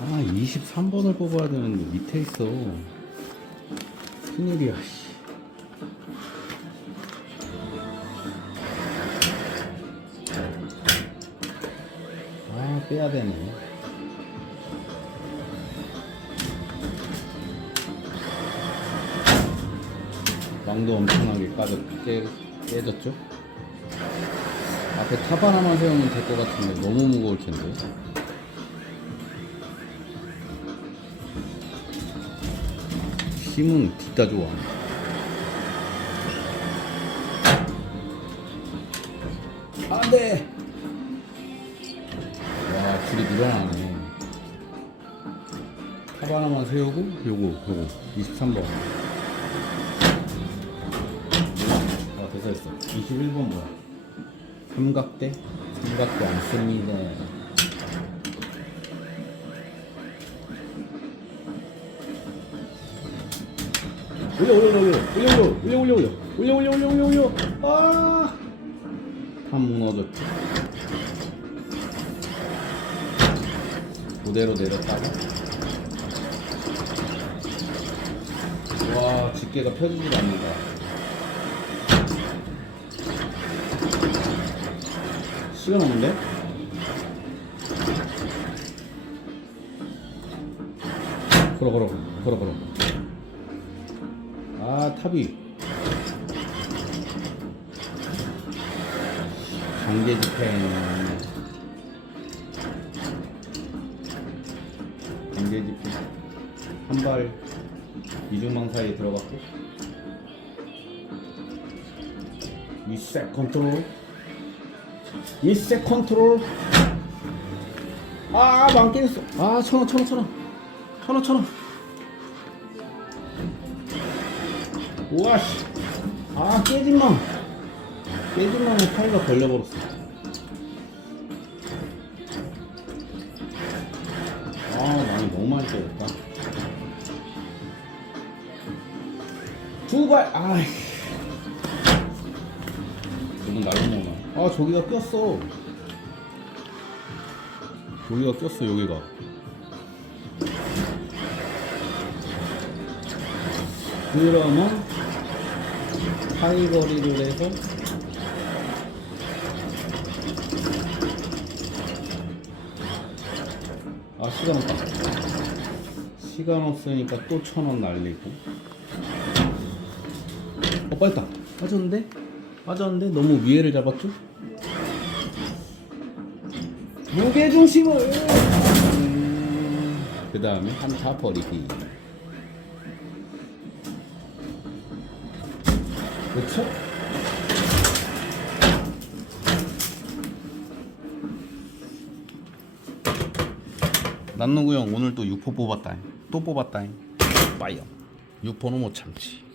아 23번을 뽑아야 되는데 밑에 있어 큰일이야 씨. 아 빼야 되네 망도 엄청나게 까져 깨, 깨졌죠? 앞에 탑 하나만 세우면 될 것 같은데 너무 무거울 텐데 힘은 진짜 좋아. 안 돼 와 줄이 늘어나네. 탑 하나만 세우고 요거 요거. 23번. 아 됐어 됐어. 21번 뭐야? 삼각대? 삼각대 안 씁니다 올려 올려 올려 올려 올려 올려 올려 올려 올려 올려 올려 올려 올려 아! 다 무너졌지 그대로 내렸다가 와 집게가 펴지질 않는다 시간 없는데? 걸어 걸어 걸어 걸어 아 탑이. 장계 집행. 장계 집행. 한발 이중망 사이에 들어갔고. 리셋 컨트롤. 리셋 컨트롤. 아 망깨졌어. 아 천원 천원 천원. 천원 천원 우와씨. 아 깨진망 깨진망에 파이가 걸려버렸어. 아 많이 너무 많이 깨졌다. 두발 아이. 저건 날로 먹나? 아 저기가 꼈어. 여기가 꼈어 여기가. 그러면 파이거리를 해서 아 시간 없다. 시간 없으니까 또 천 원 날리고. 어 빠졌다 빠졌는데? 빠졌는데? 너무 위에를 잡았죠? 무게 중심을! 음, 그 다음에 한타 버리기 그쵸? 난누구 형 오늘 또 6포 뽑았다잉. 또 뽑았다잉. 빠이요. 6포는 못 참지